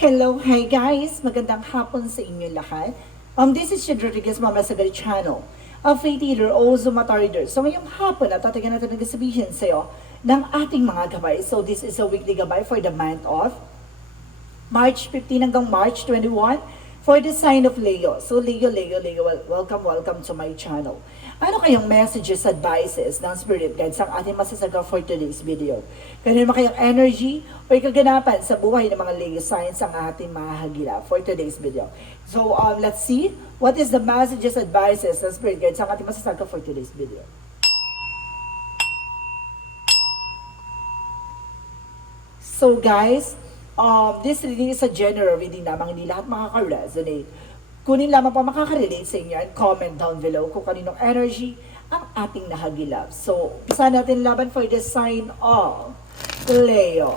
Hello, hi guys! Magandang hapon sa inyo lahat. This is Shid Rodriguez, Mama Sagari Channel, a faith healer o Zumata reader. So ngayong hapon, tatagan natin nagsasabihin sa iyo ng ating mga gabay. So this is a weekly gabay for the month of March 15 hanggang March 21 for the sign of Leo. So Leo, welcome to my channel. Ano kayong messages, advices ng Spirit Guides ang ating masasaga for today's video? Kanino kayong energy o kaganapan sa buhay ng mga Leo signs ang ating mahagila for today's video? So let's see what is the messages, advices ng Spirit Guides ang ating masasaga for today's video. So guys, this reading is a general reading lamang, hindi lahat makaka-resonate. Kunin lamang pa makaka-relate sa inyo and comment down below kung kaninong energy ang ating nahagilap. So, umpisa natin laban for the sign of Leo.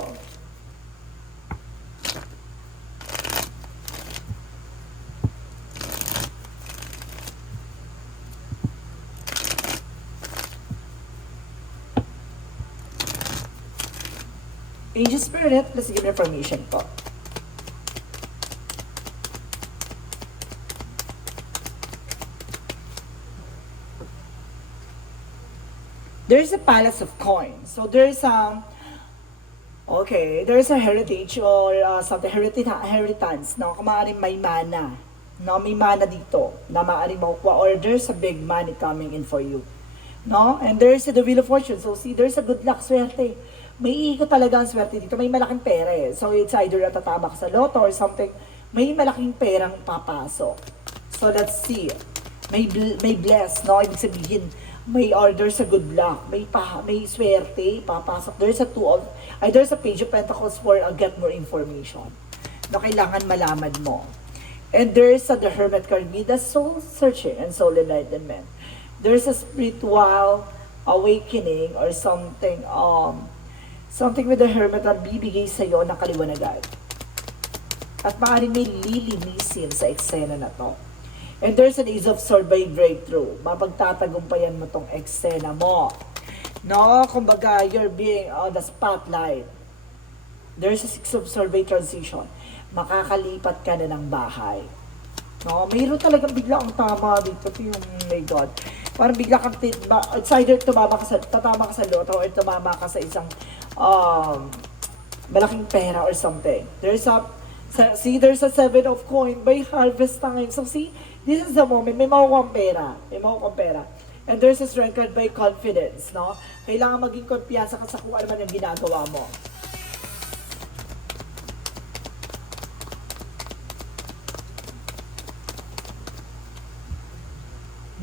Angel Spirit, let's give me information po. There's a palace of coins. So there's a heritage or something inheritance, no? Kung maaaring may mana, no? May mana dito na maaaring makukuha, or there's a big money coming in for you, no? And there's the wheel of fortune. So see, there's a good luck, swerte. May ikot talaga ang swerte dito. May malaking pera eh. So it's either natatama ka sa loto or something. May malaking perang papasok. So let's see. May bless, no? Ibig sabihin, may order sa good luck, may swerte, papasok. There's a page of pentacles for get more information na kailangan malaman mo. And there's the hermit card with the soul searching and soul enlightenment. There's a spiritual awakening or something with the hermit na bibigay sa iyo ng kaliwanagan. At maaaring may lilinisin sa eksena na to. And there's an Ace of Swords by breakthrough. Mapagtatagumpayan mo tong eksena mo. No? Kumbaga, you're being on the spotlight. There's a Six of Swords by transition. Makakalipat ka na ng bahay. No? Mayroon talagang bigla ang tama dito. Yung, my God. Parang bigla kang, it's either tatama ka sa loto or tumama ka sa isang malaking pera or something. There's a Seven of Coin by harvest time. So see, this is the moment, may makukuha pera. And there's a strength card by confidence, no? Kailangan maging kumpiyansa ka sa kung ano man yung ginagawa mo.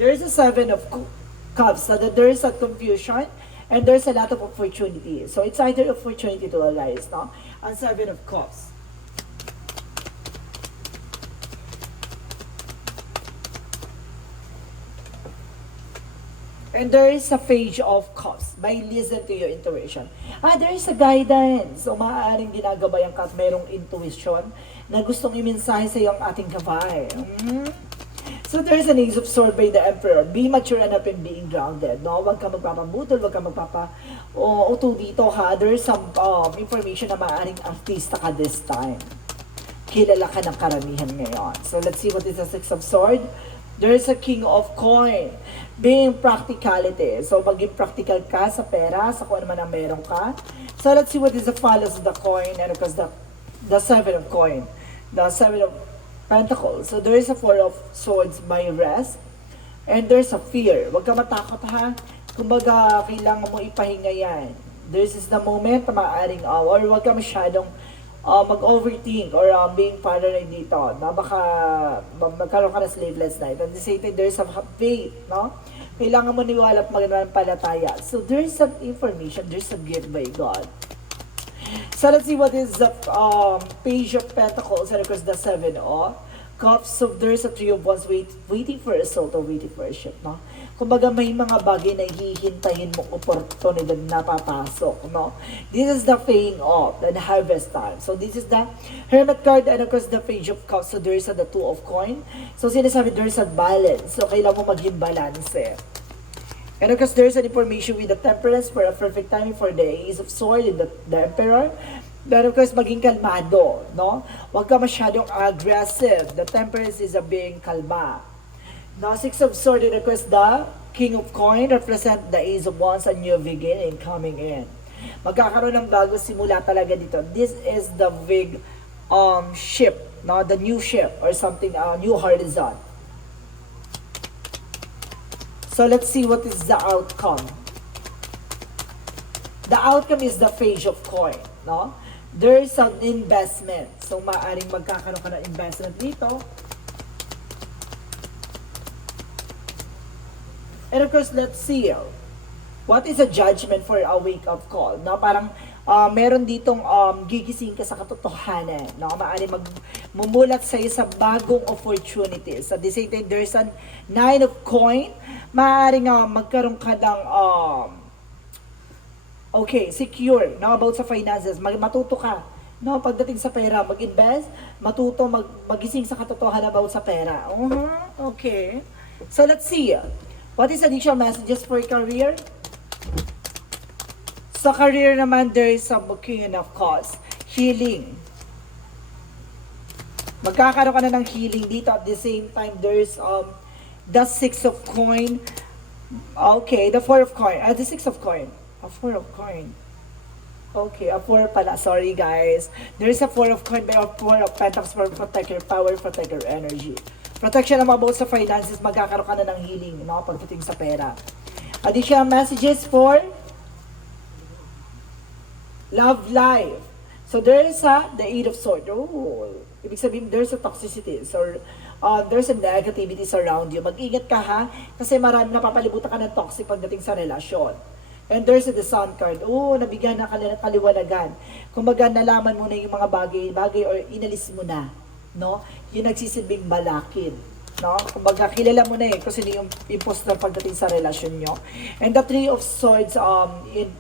There's a Seven of Cups, so that there's a confusion and there's a lot of opportunity. So it's either opportunity to arise, no? And Seven of Cups. And there is a Page of Cups by listen to your intuition. There is a guidance. So maaaring ginagabayan ka at mayroong intuition na gustong imensahe sa iyo ang ating gabay. So there's an Ace of Swords by the Emperor. Be mature enough in being grounded. No? Huwag ka magpapabutol, huwag ka magpapauto dito ha. There's some information na maaaring artista ka this time. Kilala ka ng karamihan ngayon. So let's see what is the Six of Swords. There's a King of Coin. Being practicality. So, maging practical ka sa pera, sa kung ano man ang meron ka. So, let's see what is the follows of the coin. And of course, the Seven of Coin. The Seven of Pentacles. So, there is a Four of Swords by rest. And there's a fear. Huwag ka matakot ha. Kumbaga, kailangan mo ipahinga yan. This is the moment na maaaring or huwag ka masyadong mag-overthink or being paranoid dito na baka magkaroon ka na sleepless night. And the same thing, there's some faith, no? Kailangan mo niwala at magpalataya. So there's some information, there's some gift by God. So let's see what is the Page of Pentacles and of course the Seven of Cups. So there's a Three of Wands waiting for a soul or waiting for a ship, no? Kumbaga may mga bagay na hihintayin mong oportunidad na papasok, no? This is the paying off, the harvest time. So this is the Hermit card and of course the Page of Cups. So there is the Two of Coin. So sinasabi there is a balance. So kailangan mo maging balance eh. And of course, there's an information with the Temperance for a perfect timing for the Ace of Swords and the Emperor. Then of course, maging kalmado, no? Huwag ka masyadong aggressive. The Temperance is a being kalma. Now, Six of Swords, of course, the King of Coin represent the Ace of Wands, a new beginning coming in. Magkakaroon ng bago simula talaga dito. This is the big ship, no? The new ship or something, new horizon. So let's see what is the outcome. The outcome is the Page of Coin, no? There is an investment. So maaring magkakaroon ka ng investment dito. And of course, let's see. What is a judgment for a wake-up call? No, parang meron ditong gigising ka sa katotohanan. No, maaring magmumulat sa sa bagong opportunities. At the same time, there's a Nine of Coin. Maaring magkaroon ka ng secure, no, about sa finances. Matuto ka, no, pagdating sa pera, mag-invest, matuto magising sa katotohanan about sa pera. Okay. So let's see. What is additional messages for career? Sa career naman, there is a King of Cups. Healing. Magkakaroon ka na ng healing dito. At the same time, there is the Six of Coin. Okay, the Four of Coin. The Six of Coin. A Four of Coin. Okay, a Four pala. Sorry guys. There is a Four of Coin by a Four of Pentacles for protect your power, protect your energy. Protection naman about sa finances, magkakaroon ka na ng healing, no, pagdating sa pera. Additional messages for love life. So there is the Eight of Swords. Oh, ibig sabihin, there's a toxicity or there's a negativity around you. Mag-ingat ka ha, kasi marami napapalibutan ka ng toxic pagdating sa relasyon. And there's the Sun card. Oh, nabigyan na kaliwanagan. Kumbaga, nalaman mo na yung mga bagay or inalis mo na. No? Yung nagsisilbing balakid. No? Kumbaga, kilala mo na kung sino yung imposter pagdating sa relasyon nyo. And the Three of Swords in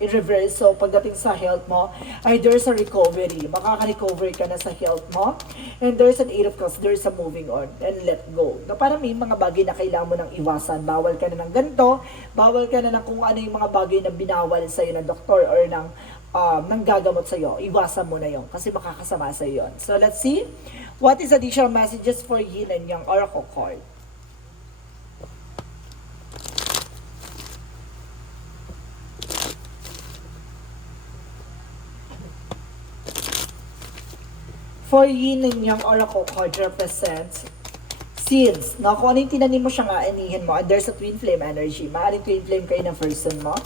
reverse. So, pagdating sa health mo, ay there's a recovery. Makaka-recover ka na sa health mo. And there's an Eight of Cups. There's a moving on and let go. Na parang may mga bagay na kailangan mo nang iwasan. Bawal ka na ng ganito. Bawal ka na ng kung ano yung mga bagay na binawal sa'yo ng doktor or ng gagamot sa'yo. Iwasan mo na yon kasi makakasama sa'yo yun. So, let's see. What is additional messages for Yin and Yang Oracle card? For Yin and Yang Oracle card represents seeds. Now, kung ano yung tinanim mo siyang aanihin mo, and there's a twin flame energy. Maaaring twin flame kayo ng person mo.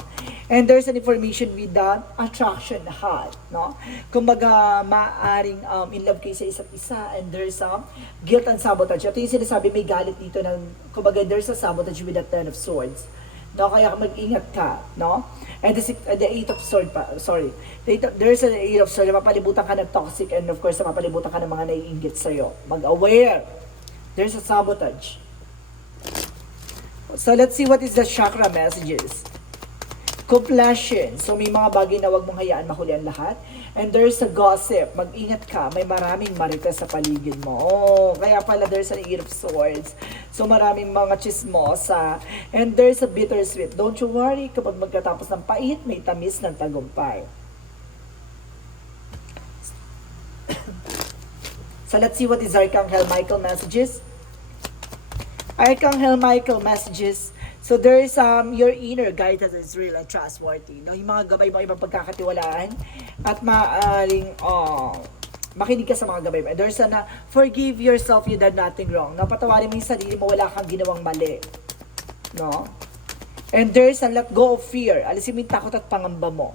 And there's an information with the attraction heart, no? Kumbaga, maaaring in love kayo sa isa't isa, and there's guilt and sabotage. Ito yung sinasabi, may galit dito ng, kumbaga, there's a sabotage with the Ten of Swords. No? Kaya mag-ingat ka, no? And the Eight of Swords, there's an Eight of Swords, mapalibutan ka ng toxic, and of course, mapalibutan ka ng mga naiinggit sa'yo. Mag-aware. There's a sabotage. So, let's see what is the chakra messages. Completion. So, may mga bagay na wag mong hayaan mahuli ang lahat. And there's a gossip. Mag-ingat ka. May maraming marites sa paligid mo. Oh, kaya pala there's an Eight of Swords. So, maraming mga chismosa. And there's a bittersweet. Don't you worry. Kapag magkatapos ng pait, may tamis ng tagumpay. So, let's see what is Archangel Michael messages. Archangel Michael messages. So there is your inner guidance is real and trustworthy. No? Yung mga gabay mo ibang pagkakatiwalaan at maaaring makinig ka sa mga gabay mo. There's forgive yourself, you did nothing wrong. No? Patawarin mo yung sarili mo, wala kang ginawang mali. No? And there's a let go of fear. Alisin mo yung takot at pangamba mo.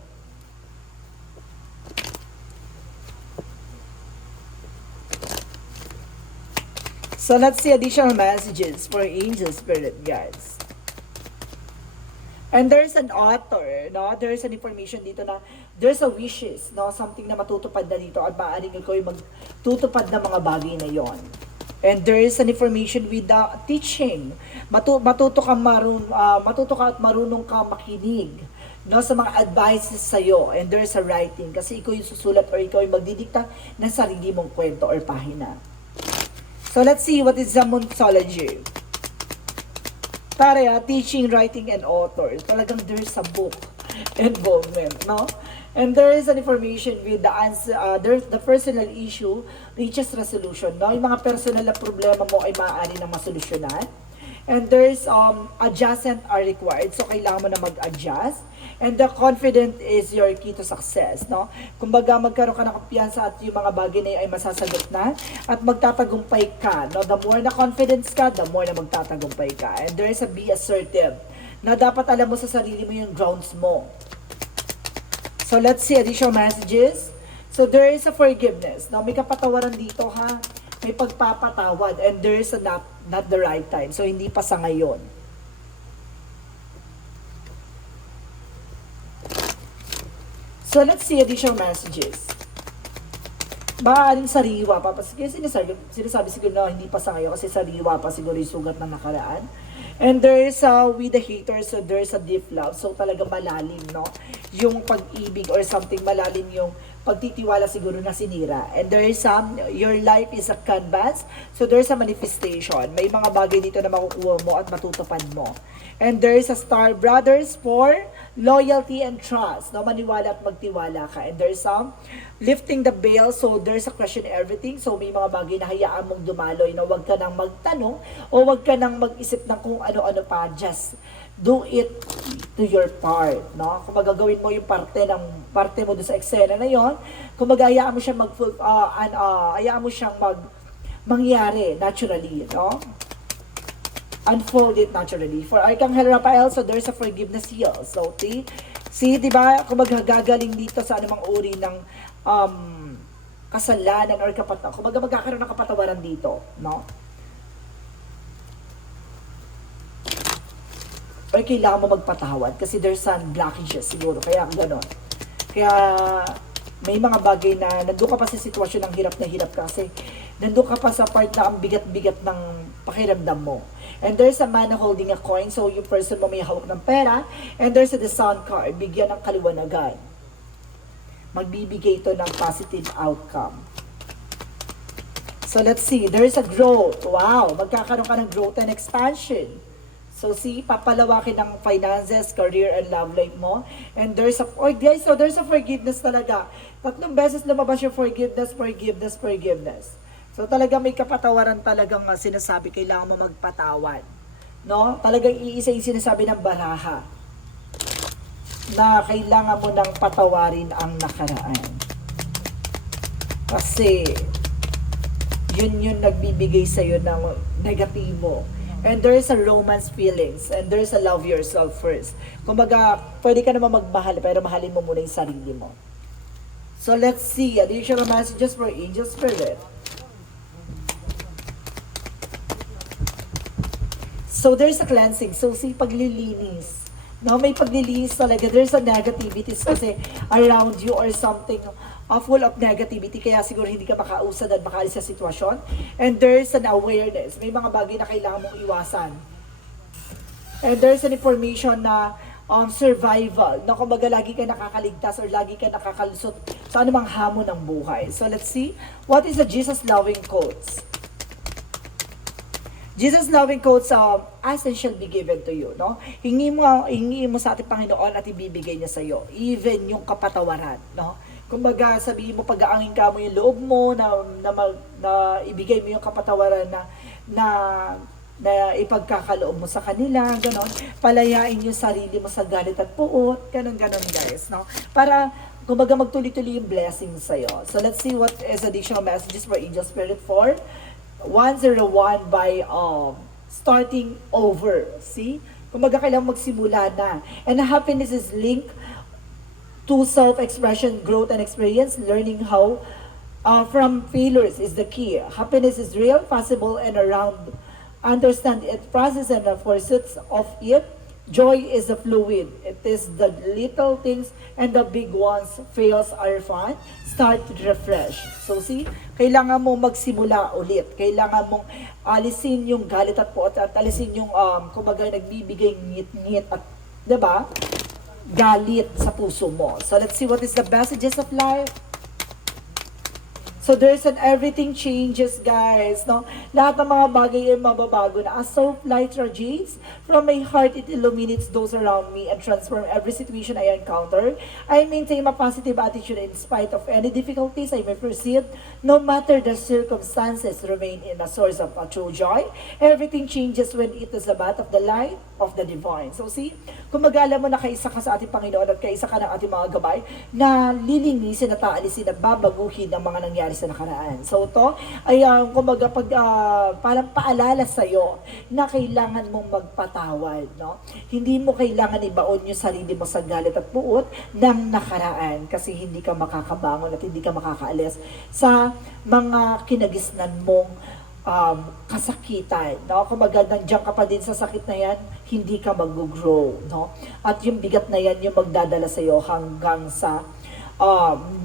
So let's see additional messages for angel spirit guys. And there's an author, no? There's an information dito na there's a wishes, no? Something na matutupad na dito at maaaring ikaw ay magtutupad ng mga bagay na yon. And there is an information with the teaching. Matuto ka at marunong ka makinig, no, sa mga advices sa iyo. And there's a writing kasi ikaw yung susulat or ikaw yung magdidikta ng sarili mong kwento or pahina. So let's see what is the Moonology. Teaching, writing, and author. Talagang there's a book involvement, no? And there is an information with the answer, the personal issue reaches resolution. No? Yung mga personal na problema mo ay maaari na masolusyonan. And there's adjustment are required. So, kailangan mo na mag-adjust. And the confident is your key to success. No? Kumbaga, magkaroon ka ng kumpiyansa at yung mga bagay na yun ay masasagot na at magtatagumpay ka. No? The more na confidence ka, the more na magtatagumpay ka. And there is a be assertive na dapat alam mo sa sarili mo yung grounds mo. So, let's see additional messages. So, there is a forgiveness. No? May kapatawaran dito, ha? May pagpapatawad. And there is a not the right time. So, hindi pa sa ngayon. So, let's see additional messages. Maaaring sariwa pa. Kasi sinasabi siguro na hindi pa sa ngayon kasi sariwa pa siguro yung sugat na nakaraan. And there is with the haters, so there is a deep love. So, talaga malalim, no? Yung pag-ibig or something malalim yung pagtitiwala siguro na sinira. And there is your life is a canvas. So, there is a manifestation. May mga bagay dito na makukuha mo at matutupad mo. And there is a star brothers for loyalty and trust. No, maniwala at magtiwala ka. And there is lifting the veil. So, there's a question everything. So, may mga bagay na hayaan mong dumaloy na huwag ka nang magtanong o huwag ka nang mag-isip ng kung ano-ano pa. Just do it to your part. No? Kung magagawin mo yung parte mo doon sa eksena na yon, kung hayaan mo siyang hayaan mo siyang mangyari naturally. No? Unfold it naturally. For Archangel Raphael, so there's a forgiveness heal. So, see, di ba, kung magagaling dito sa anumang uri ng kasalanan or kung magkakaroon ng kapatawaran dito, no? Or kailangan mo magpatawad kasi there's some blockages siguro, kaya gano'n. Kaya, may mga bagay na nandun ka pa sa sitwasyon ng hirap na hirap ka kasi nandun ka pa sa part na ang bigat-bigat ng pakiramdam mo. And there's a man holding a coin, so yung person mo may hawak ng pera. And there's the sun card, bigyan ng kaliwanagan. Magbibigay ito ng positive outcome. So let's see, there's a growth. Wow, magkakaroon ka ng growth and expansion. So see, papalawakin ng finances, career, and love life mo. And there's a, guys, so there's a forgiveness talaga. 3 beses lumabas yung forgiveness. So talaga may kapatawaran talagang sinasabi, kailangan mo magpatawad. No? Talagang iisa yung sinasabi ng baraha na kailangan mo nang patawarin ang nakaraan. Kasi yun nagbibigay sa'yo ng negatibo. And there is a romance feelings and there is a love yourself first. Kumbaga, pwede ka naman magmahal pero mahalin mo muna yung sarili mo. So let's see additional messages for angel spirit. So, there's a cleansing. So, see, paglilinis. No, may paglilinis talaga. There's a negativities kasi around you or something full of negativity. Kaya siguro hindi ka makausad at makaalis sa sitwasyon. And there's an awareness. May mga bagay na kailangan mong iwasan. And there's an information na survival. Na kumbaga lagi ka nakakaligtas or lagi ka nakakalusot sa anumang hamon ng buhay. So, let's see. What is the Jesus loving quotes? Jesus loving quotes, as and shall be given to you, no? Hingi mo sa ating Panginoon at ibibigay niya sa iyo, even yung kapatawaran, no? Kumbaga, sabihin mo, pag-aangin ka mo yung loob mo, na ibigay mo yung kapatawaran na ipagkakaloob mo sa kanila, ganon. Palayain yung sarili mo sa galit at puot, ganon, guys, no? Para, kumbaga, magtuloy-tuloy yung blessings sa iyo. So, let's see what is additional messages for Angel Spirit 101 by starting over. See? Kumbaga kailangan magsimula na. And happiness is linked to self-expression, growth, and experience. Learning how from failures is the key. Happiness is real, possible, and around. Understand its process and the pursuits of it. Joy is a fluid. It is the little things and the big ones. Fails are fun. Start to refresh. So see, kailangan mo magsimula ulit. Kailangan mong alisin yung galit at puot at alisin yung kumbaga nagbibigay ngit-ngit at 'di ba? Galit sa puso mo. So let's see what is the messages of life. So there's an everything changes, guys, no? Lahat ng mga bagay ay mababago na. As soft light radiates from my heart, it illuminates those around me and transform every situation I encounter. I maintain a positive attitude in spite of any difficulties I may perceive, no matter the circumstances, remain in a source of a true joy. Everything changes when it is about of the light of the divine. So see, kung mag-alam mo na kaisa ka sa ating Panginoon at kaisa ka ng ating mga gabay, na lilinisin at aalisin at babaguhin ang mga nangyari sa nakaraan. So ito ay kumbaga parang paalala sa iyo na kailangan mong magpatawad, no? Hindi mo kailangan ibaon yung sarili mo sa galit at puot ng nakaraan kasi hindi ka makakabangon at hindi ka makakaalis sa mga kinagisnan mong kasakitan, no? Kumbaga nandiyan ka pa din sa sakit na yan, hindi ka mag-grow, no? At yung bigat na yan yung magdadala sa iyo hanggang sa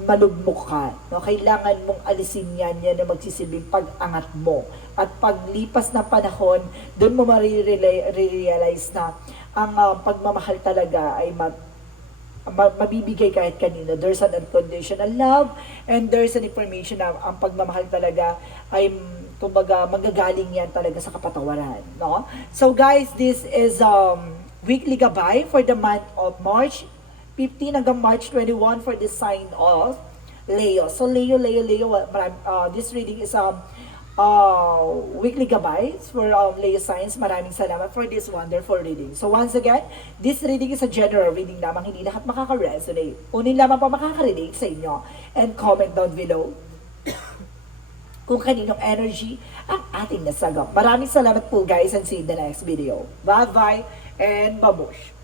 malugmok ka. No? Kailangan mong alisin yan na magsisilbing pag-angat mo. At paglipas ng panahon, doon mo marirealize na ang pagmamahal talaga ay mabibigay kahit kanino. There's an unconditional love and there's an information na ang pagmamahal talaga ay kumbaga magagaling yan talaga sa kapatawaran. No? So guys, this is weekly gabay for the month of March 15 hanggang March 21 for the sign of Leo. So Leo, this reading is weekly gabay for Leo signs. Maraming salamat for this wonderful reading. So once again, this reading is a general reading lamang, hindi lahat makaka-resonate. Unin lamang pa makaka-relate sa inyo. And comment down below kung kaninong energy ang ating nasagap. Maraming salamat po guys and see you in the next video. Bye-bye and babush!